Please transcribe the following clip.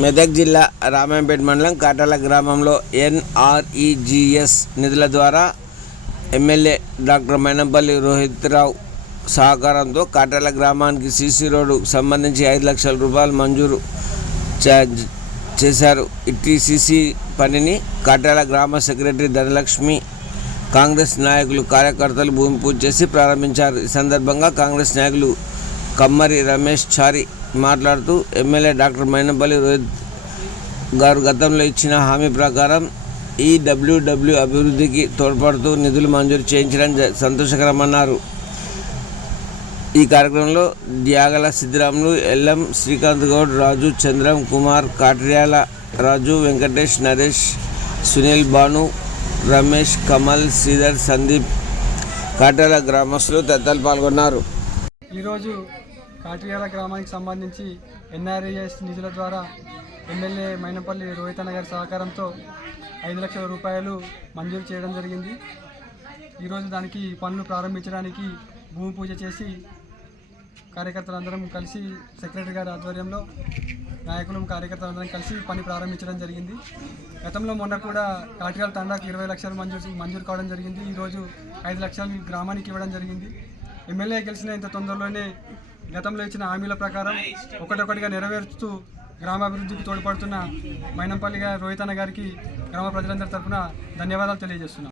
మెదక్ జిల్లా రామాయంపేట మండలం కాటాల గ్రామంలో ఎన్ఆర్ఈజిఎస్ నిధుల ద్వారా ఎమ్మెల్యే డాక్టర్ మైనంపల్లి రోహిత్రావు సహకారంతో కాటాల గ్రామానికి సీసీ రోడ్డు సంబంధించి ఐదు లక్షల రూపాయలు మంజూరు చేశారు. ఇట్టి సీసీ పనిని కాటాల గ్రామ సెక్రటరీ ధనలక్ష్మి కాంగ్రెస్ నాయకులు కార్యకర్తలు భూమి పూజ చేసి ప్రారంభించారు. ఈ సందర్భంగా కాంగ్రెస్ నాయకులు కమ్మరి రమేష్ చారి మాట్లాడుతూ ఎమ్మెల్యే డాక్టర్ మైనపల్లి రోహిత్ గారు గతంలో ఇచ్చిన హామీ ప్రకారం ఈ డబ్ల్యూడబ్ల్యూ అభివృద్ధికి తోడ్పడుతూ నిధులు మంజూరు చేయించడం జ- సంతోషకరమన్నారు. ఈ కార్యక్రమంలో డ్యాగల సిద్ధిరాములు ఎల్ఎం శ్రీకాంత్ గౌడ్ రాజు చంద్రం కుమార్ కాట్రియాల రాజు వెంకటేష్ నరేష్ సునీల్ భాను రమేష్ కమల్ శ్రీధర్ సందీప్ కాటాల గ్రామస్తులు తదితరులు పాల్గొన్నారు. ఈరోజు కాటియాల గ్రామానికి సంబంధించి ఎన్ఆర్ఈఎస్ నిధుల ద్వారా ఎమ్మెల్యే మైనపల్లి రోహితన్న గారి సహకారంతో ఐదు లక్షల రూపాయలు మంజూరు చేయడం జరిగింది. ఈరోజు దానికి పనులు ప్రారంభించడానికి భూమి పూజ చేసి కార్యకర్తలందరం కలిసి సెక్రటరీ గారి ఆధ్వర్యంలో నాయకులు కార్యకర్తలందరం కలిసి పని ప్రారంభించడం జరిగింది. గతంలో మొన్న కూడా కాటియాల తండాకు ఇరవై లక్షలు మంజూరు మంజూరు కావడం జరిగింది. ఈరోజు ఐదు లక్షలు గ్రామానికి ఇవ్వడం జరిగింది. ఎమ్మెల్యే గెలిచిన ఇంత తొందరలోనే గతంలో ఇచ్చిన హామీల ప్రకారం ఒకటొకటిగా నెరవేరుస్తూ గ్రామాభివృద్ధికి తోడ్పడుతున్న మైనంపల్లి గారి రోహితన్న గారికి గ్రామ ప్రజలందరి తరఫున ధన్యవాదాలు తెలియజేస్తున్నాను